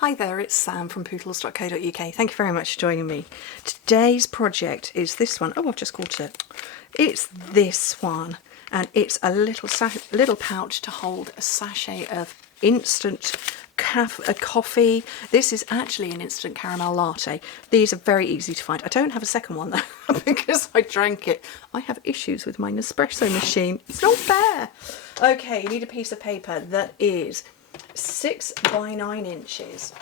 Hi there, it's Sam from Pootles.co.uk. Thank you very much for joining me. Today's project is this one. Oh, I've just caught it. It's this one, and it's a little pouch to hold a sachet of instant coffee. This is actually an instant caramel latte. These are very easy to find. I don't have a second one though because I drank it. I have issues with my Nespresso machine. It's not fair. Okay, you need a piece of paper that is 6 by 9 inches,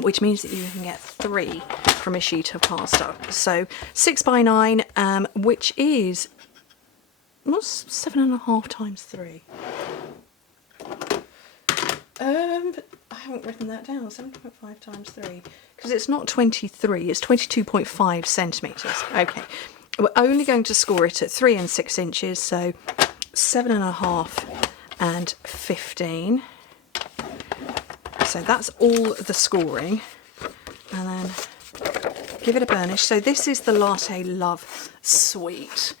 which means that you can get 3 from a sheet of pasta. So 6 by 9, which is what's 7.5 times 3. I haven't written that down. 7.5 times 3, because it's not 23, it's 22.5 centimetres. Okay, we're only going to score it at 3 and 6 inches, so 7.5 and 15. So that's all the scoring, and then give it a burnish. So this is the Latte Love Suite,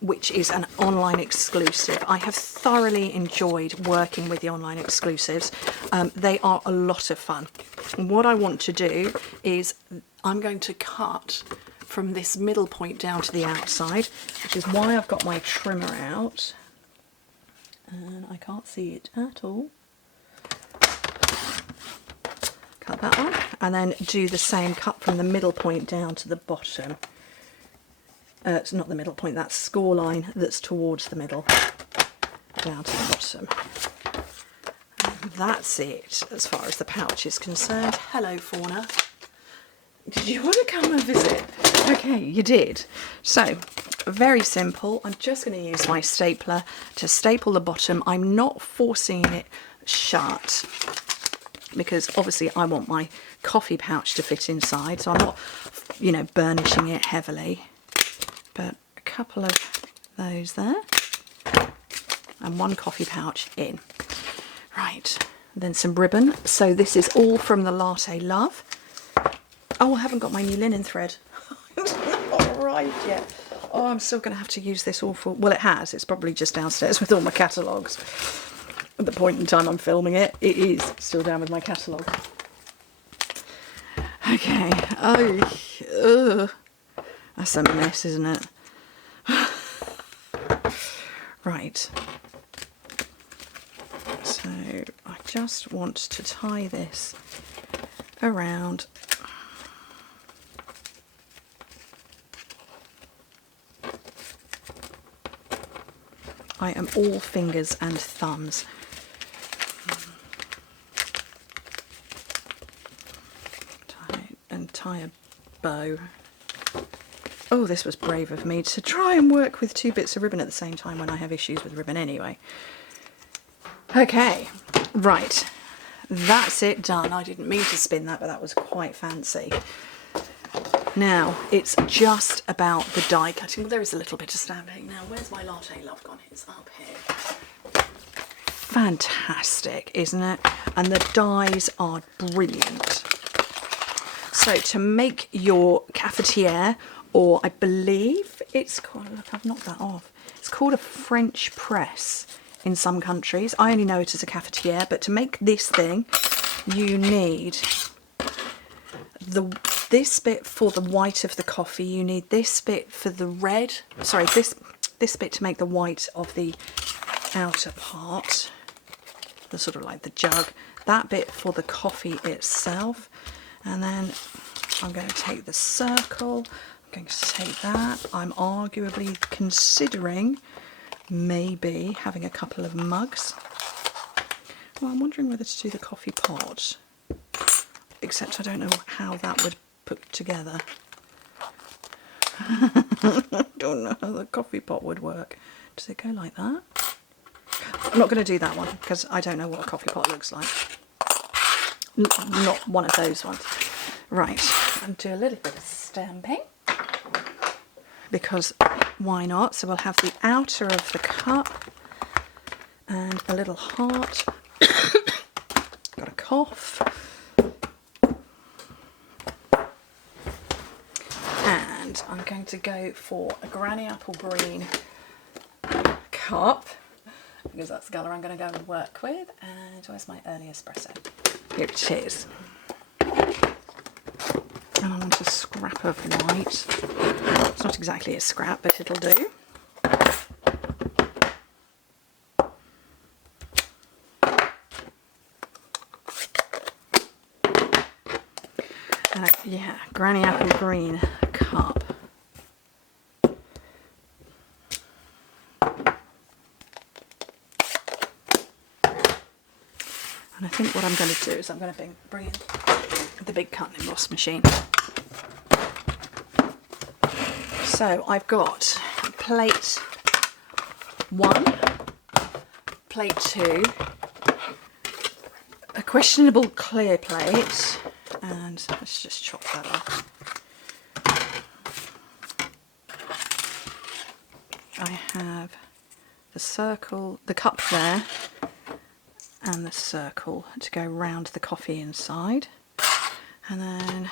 which is an online exclusive. I have thoroughly enjoyed working with the online exclusives. They are a lot of fun. And what I want to do is I'm going to cut from this middle point down to the outside, which is why I've got my trimmer out. And I can't see it at all. Cut that one, and then do the same, cut from the middle point down to the bottom. It's not the middle point, that's score line that's towards the middle, down to the bottom. And that's it as far as the pouch is concerned. Hello, Fauna. Did you want to come and visit? Okay, you did. So, very simple. I'm just going to use my stapler to staple the bottom. I'm not forcing it shut, because obviously I want my coffee pouch to fit inside, so I'm not, you know, burnishing it heavily. But a couple of those there, and one coffee pouch in. Right, then some ribbon. So this is all from the Latte Love. Oh, I haven't got my new linen thread. It's not arrived yet. Oh, I'm still going to have to use this awful... Well, it has. It's probably just downstairs with all my catalogues. At the point in time I'm filming it, it is still down with my catalogue. Okay. Oh, that's a mess, isn't it? Right. So I just want to tie this around. I am all fingers and thumbs. Tie a bow. Oh, this was brave of me to try and work with 2 bits of ribbon at the same time when I have issues with ribbon anyway. Okay, right, that's it done. I didn't mean to spin that, but that was quite fancy. Now it's just about the die cutting. Well, there is a little bit of stamping. Now, where's my Latte Love gone? It's up here. Fantastic, isn't it? And the dies are brilliant. So to make your cafetiere, or I believe it's called, look, I've knocked that off. It's called a French press in some countries. I only know it as a cafetiere, but to make this thing, you need this bit for the white of the coffee. You need this bit for the red. Sorry, this bit to make the white of the outer part, the sort of like the jug. That bit for the coffee itself. And then I'm going to take the circle, I'm going to take that. I'm arguably considering maybe having a couple of mugs. Well, I'm wondering whether to do the coffee pot, except I don't know how that would put together. I don't know how the coffee pot would work. Does it go like that? I'm not going to do that one because I don't know what a coffee pot looks like. Not one of those ones. Right, and do a little bit of stamping, because why not? So we'll have the outer of the cup and a little heart. Got a cough. And I'm going to go for a Granny Apple Green cup. because that's the colour I'm going to go and work with. And where's my early espresso? Here it is. And I want a scrap of white. It's not exactly a scrap, but it'll do. And yeah, Granny Apple Green cup. And I think what I'm going to do is I'm going to bring in the big cut and emboss machine. So I've got plate 1, plate 2, a questionable clear plate, and let's just chop that off. I have the circle, the cup there, and the circle to go round the coffee inside. And then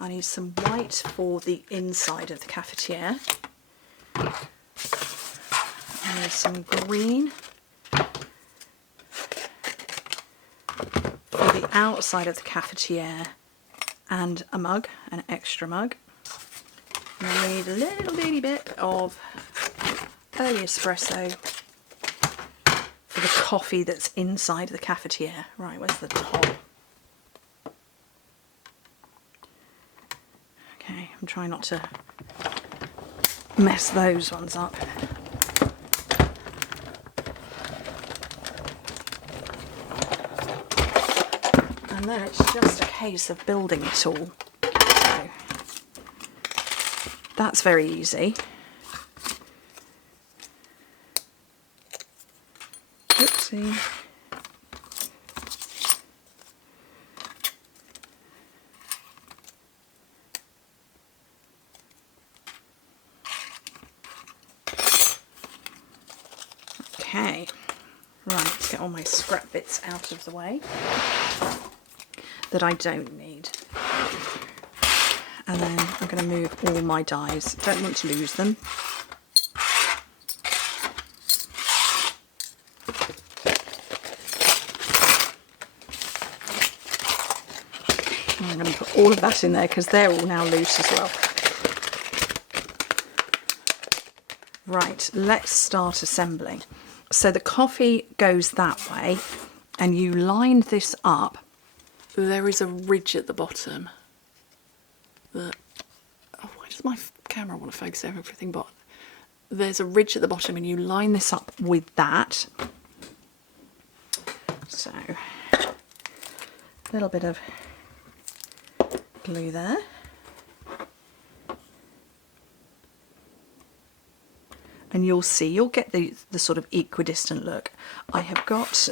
I need some white for the inside of the cafetiere. I need some green for the outside of the cafetiere and a mug, an extra mug. And I need a little bitty bit of early espresso for the coffee that's inside the cafetiere. Right, where's the top? Okay, I'm trying not to mess those ones up. And then it's just a case of building it all. So that's very easy. Oopsie. Okay, right, let's get all my scrap bits out of the way that I don't need. And then I'm going to move all my dies. Don't want to lose them. I'm going to put all of that in there because they're all now loose as well. Right, let's start assembling. So the coffee goes that way, and you line this up. There is a ridge at the bottom. Why does my camera want to focus everything but? There's a ridge at the bottom, and you line this up with that. So, a little bit of glue there. And you'll see, you'll get the sort of equidistant look. I have got,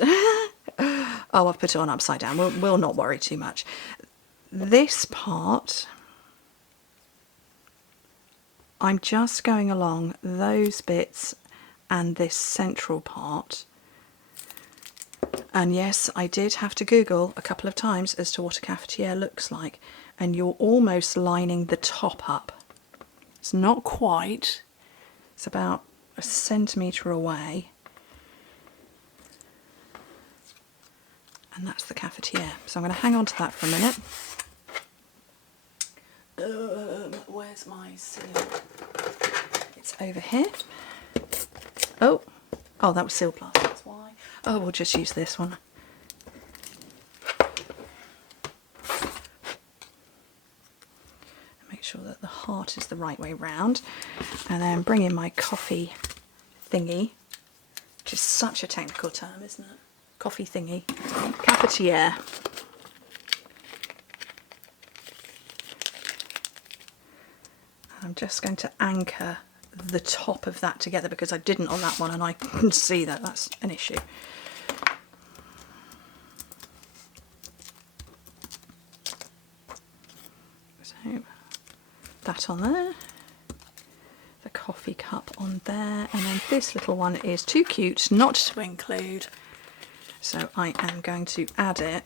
oh, I've put it on upside down. We'll not worry too much. This part, I'm just going along those bits and this central part. And yes, I did have to Google a couple of times as to what a cafetiere looks like. And you're almost lining the top up. It's not quite. It's about a centimetre away. And that's the cafetiere. So I'm going to hang on to that for a minute. Where's my seal? It's over here. Oh, that was seal plus, that's why. Oh, we'll just use this one. Make sure that the heart is the right way round. And then bring in my coffee thingy, which is such a technical term, isn't it? Coffee thingy. Cafetiere. I'm just going to anchor the top of that together because I didn't on that one and I couldn't see that. That's an issue. So that on there, the coffee cup on there, and then this little one is too cute not to include, so I am going to add it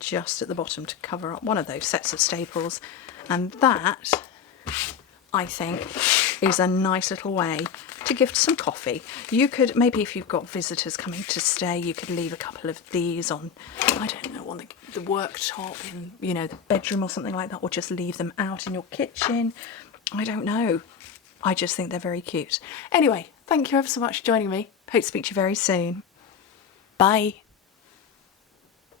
just at the bottom to cover up one of those sets of staples, and that, I think, is a nice little way to gift some coffee. You could, maybe if you've got visitors coming to stay, you could leave a couple of these on, I don't know, on the worktop in, you know, the bedroom or something like that, or just leave them out in your kitchen. I don't know. I just think they're very cute. Anyway, thank you ever so much for joining me. Hope to speak to you very soon. Bye.